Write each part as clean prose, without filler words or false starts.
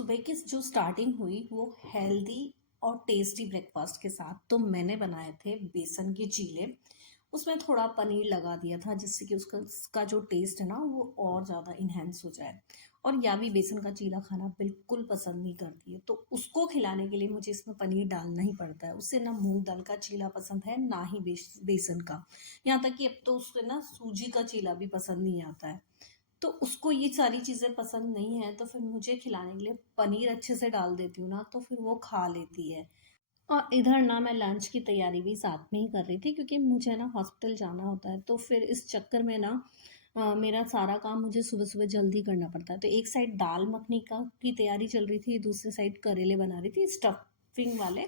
सुबह की जो स्टार्टिंग हुई वो हेल्दी और टेस्टी ब्रेकफास्ट के साथ। तो मैंने बनाए थे बेसन के चीले। उसमें थोड़ा पनीर लगा दिया था जिससे कि उसका जो टेस्ट है ना वो और ज़्यादा इन्हेंस हो जाए। और यावी बेसन का चीला खाना बिल्कुल पसंद नहीं करती है, तो उसको खिलाने के लिए मुझे इसमें पनीर डालना ही पड़ता है। उससे ना मूंग दाल का चीला पसंद है, ना ही बेसन का। यहाँ तक कि अब तो उससे ना सूजी का चीला भी पसंद नहीं आता है। तो उसको ये सारी चीज़ें पसंद नहीं है, तो फिर मुझे खिलाने के लिए पनीर अच्छे से डाल देती हूँ ना, तो फिर वो खा लेती है। और इधर ना मैं लंच की तैयारी भी साथ में ही कर रही थी, क्योंकि मुझे ना हॉस्पिटल जाना होता है। तो फिर इस चक्कर में ना मेरा सारा काम मुझे सुबह सुबह जल्दी करना पड़ता है। तो एक साइड दाल मखनी का की तैयारी चल रही थी, दूसरी साइड करेले बना रही थी स्टफिंग वाले।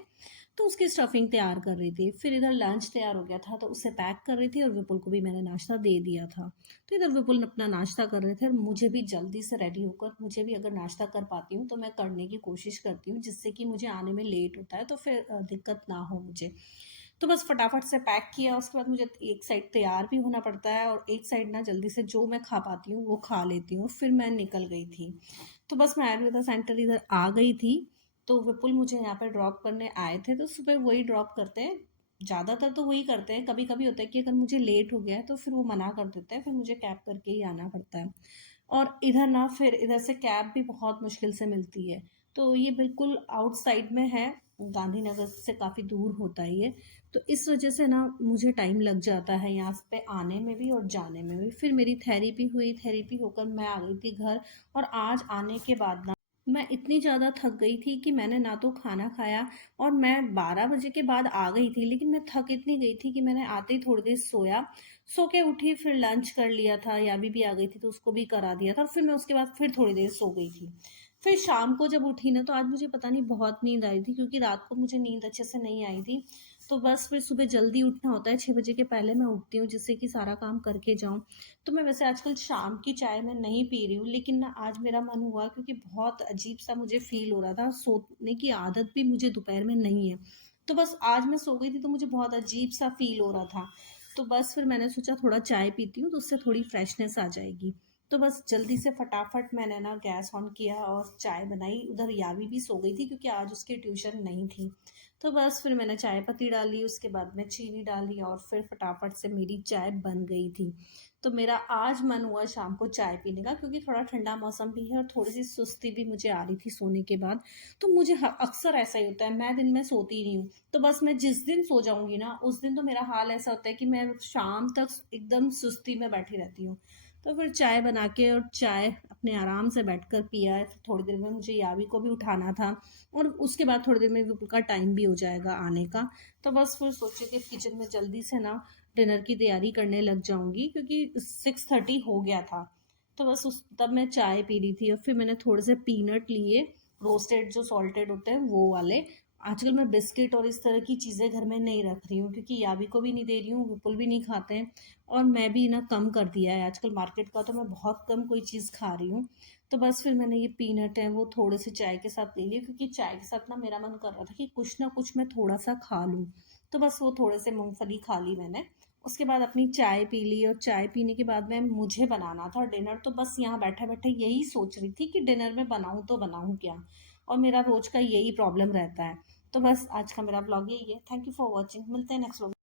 तो उसकी स्टफिंग तैयार कर रही थी। फिर इधर लंच तैयार हो गया था, तो उसे पैक कर रही थी और विपुल को भी मैंने नाश्ता दे दिया था। तो इधर विपुल अपना नाश्ता कर रहे थे और मुझे भी जल्दी से रेडी होकर, मुझे भी अगर नाश्ता कर पाती हूँ तो मैं करने की कोशिश करती हूँ, जिससे कि मुझे आने में लेट होता है तो फिर दिक्कत ना हो मुझे। तो बस फटाफट से पैक किया। उसके बाद मुझे एक साइड तैयार भी होना पड़ता है और एक साइड ना जल्दी से जो मैं खा पाती हूँ वो खा लेती हूँ। फिर मैं निकल गई थी। तो बस मैं आयुर्वेदा सेंटर इधर आ गई थी। तो विपुल मुझे यहाँ पर ड्रॉप करने आए थे, तो सुबह वही ड्रॉप करते हैं। ज़्यादातर तो वही करते हैं, कभी कभी होता है कि अगर मुझे लेट हो गया है तो फिर वो मना कर देते हैं, फिर मुझे कैब करके ही आना पड़ता है। और इधर ना फिर इधर से कैब भी बहुत मुश्किल से मिलती है। तो ये बिल्कुल आउटसाइड में है, गांधीनगर से काफ़ी दूर होता है ये। तो इस वजह से ना मुझे टाइम लग जाता है यहाँ पे आने में भी और जाने में भी। फिर मेरी थेरेपी हुई, थेरेपी होकर मैं आ गई थी घर। और आज आने के बाद ना मैं इतनी ज़्यादा थक गई थी कि मैंने ना तो खाना खाया, और मैं 12 बजे के बाद आ गई थी, लेकिन मैं थक इतनी गई थी कि मैंने आते ही थोड़ी देर सोया। सो के उठी, फिर लंच कर लिया था, यावी भी आ गई थी तो उसको भी करा दिया था। फिर मैं उसके बाद फिर थोड़ी देर सो गई थी। फिर शाम को जब उठी ना, तो आज मुझे पता नहीं बहुत नींद आई थी, क्योंकि रात को मुझे नींद अच्छे से नहीं आई थी। तो बस फिर सुबह जल्दी उठना होता है, 6 बजे के पहले मैं उठती हूँ जिससे कि सारा काम करके जाऊँ। तो मैं वैसे आजकल शाम की चाय मैं नहीं पी रही हूँ, लेकिन ना आज मेरा मन हुआ, क्योंकि बहुत अजीब सा मुझे फील हो रहा था। सोने की आदत भी मुझे दोपहर में नहीं है। तो बस आज मैं सो गई थी तो मुझे बहुत अजीब सा फील हो रहा था। तो बस फिर मैंने सोचा थोड़ा चाय पीती हूँ तो उससे थोड़ी फ्रेशनेस आ जाएगी। तो बस जल्दी से फटाफट मैंने ना गैस ऑन किया और चाय बनाई। उधर यावी भी सो गई थी क्योंकि आज उसकी ट्यूशन नहीं थी। तो बस फिर मैंने चाय पत्ती डाली, उसके बाद में चीनी डाली और फिर फटाफट से मेरी चाय बन गई थी। तो मेरा आज मन हुआ शाम को चाय पीने का, क्योंकि थोड़ा ठंडा मौसम भी है और थोड़ी सी सुस्ती भी मुझे आ रही थी सोने के बाद। तो मुझे अक्सर ऐसा ही होता है, मैं दिन में सोती ही नहीं हूँ। तो बस मैं जिस दिन सो जाऊंगी ना, उस दिन तो मेरा हाल ऐसा होता है कि मैं शाम तक एकदम सुस्ती में बैठी रहती हूँ। तो फिर चाय बना के और चाय अपने आराम से बैठकर पिया है। फिर थोड़ी देर में मुझे यावी को भी उठाना था, और उसके बाद थोड़ी देर में विपुल का टाइम भी हो जाएगा आने का। तो बस फिर सोचे कि किचन में जल्दी से ना डिनर की तैयारी करने लग जाऊंगी, क्योंकि 6:30 हो गया था। तो बस उस तब मैं चाय पी रही थी और फिर मैंने थोड़े से पीनट लिए, रोस्टेड जो सॉल्टेड होते हैं वो वाले। आजकल मैं बिस्किट और इस तरह की चीज़ें घर में नहीं रख रही हूँ, क्योंकि यावी को भी नहीं दे रही हूँ, विपुल भी नहीं खाते हैं। और मैं भी ना कम कर दिया है आजकल मार्केट का, तो मैं बहुत कम कोई चीज़ खा रही हूँ। तो बस फिर मैंने ये पीनट है वो थोड़े से चाय के साथ ले लिए, क्योंकि चाय के साथ ना मेरा मन कर रहा था कि कुछ ना कुछ मैं थोड़ा सा खा लूँ। तो बस वो थोड़े से मूंगफली खा ली मैंने। उसके बाद अपनी चाय पी ली, और चाय पीने के बाद में मुझे बनाना था डिनर। तो बस यहाँ बैठे बैठे यही सोच रही थी कि डिनर में बनाऊँ तो बनाऊँ क्या। और मेरा रोज का यही प्रॉब्लम रहता है। तो बस आज का मेरा ब्लॉग यही है। थैंक यू फॉर वॉचिंग, मिलते हैं नेक्स्ट व्लॉग।